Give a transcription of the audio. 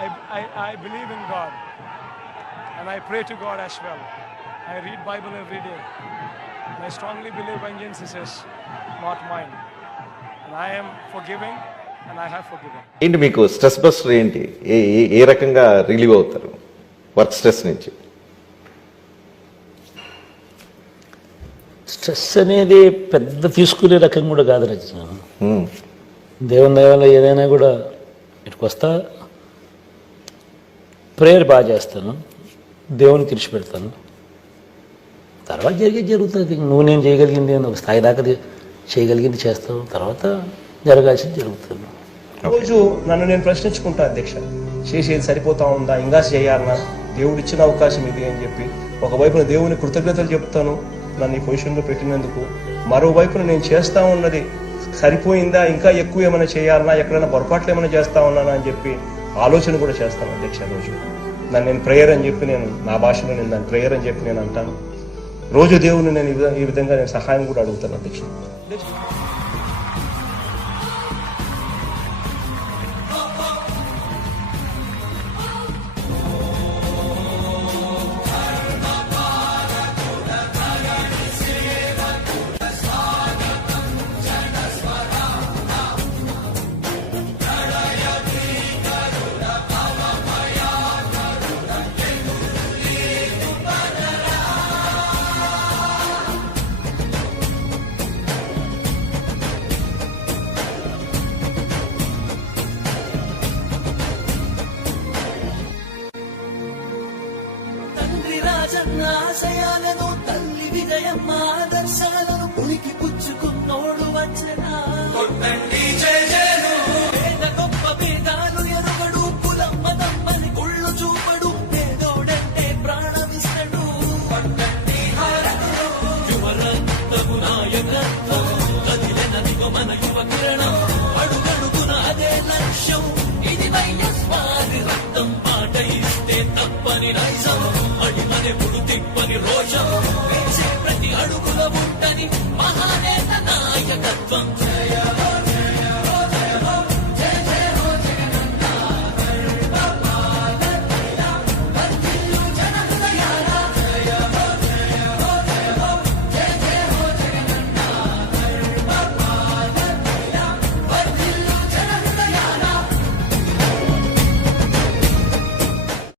I believe in God and I pray to God as well. I read Bible every day and I strongly believe vengeance is His, not mine. And I am forgiving and I have forgiven. ఏంటి మీకు stress buster ఏంటి? ఏ రకంగా relieve అవుతారు work stress నుంచి? Stress అనేది పెద్ద తీసుకునే రకం కూడా కాదు రచన. దేవుని దయ వల్ల ఏదైనా కూడా ఇటుకు వస్తా, ప్రేయర్ బాగా చేస్తాను, దేవునికి ఇరిచి పెడతాను, తర్వాత జరుగుతుంది. నువ్వు నేను చేయగలిగింది ఒక స్థాయి దాకా చేయగలిగింది చేస్తావు, తర్వాత జరగాల్సింది జరుగుతుంది. రోజు నన్ను నేను ప్రశ్నించుకుంటా, అధ్యక్ష చేసేది సరిపోతా ఉందా, ఇంకా చేయాలన్నా, దేవుడు ఇచ్చిన అవకాశం ఇది అని చెప్పి ఒకవైపున దేవుని కృతజ్ఞతలు చెప్తాను నన్ను ఈ పొజిషన్లో పెట్టినందుకు. మరోవైపున నేను చేస్తా ఉన్నది సరిపోయిందా, ఇంకా ఎక్కువ ఏమైనా చేయాలన్నా, ఎక్కడైనా పొరపాట్లు ఏమైనా చేస్తా ఉన్నానా అని చెప్పి ఆలోచన కూడా చేస్తాను అధ్యక్ష. రోజు నన్ను నేను ప్రేయర్ అని చెప్పి, నేను నా భాషలో నేను దాన్ని ప్రేయర్ అని చెప్పి నేను అంటాను. రోజు దేవుని నేను ఈ విధంగా నేను సహాయం కూడా అడుగుతాను అధ్యక్ష. ఆశయాలను తల్లి విజయమ్మ ఆదర్శాలను పులికి పుచ్చుకున్నోడు వచ్చనా. పేద గొప్ప భేదాలు ఎరుగడు, పులమ్మ తమ్మని గుళ్ళు చూపడు, పేదోడంటే ప్రాణమిస్తడు. యువరక్తము నాయకత్వం కదిలినదిగో మన యువ కిరణం, అడుగడుగున అదే లక్ష్యం. ఇది వైఎస్ఆర్ రక్తం, మాట ఇస్తే తప్పని నైజం, అడిమనెప్పుడు తిప్పని రోషం, వేసే ప్రతి అడుగుల ఉంటని మహానేత నాయకత్వం. జయ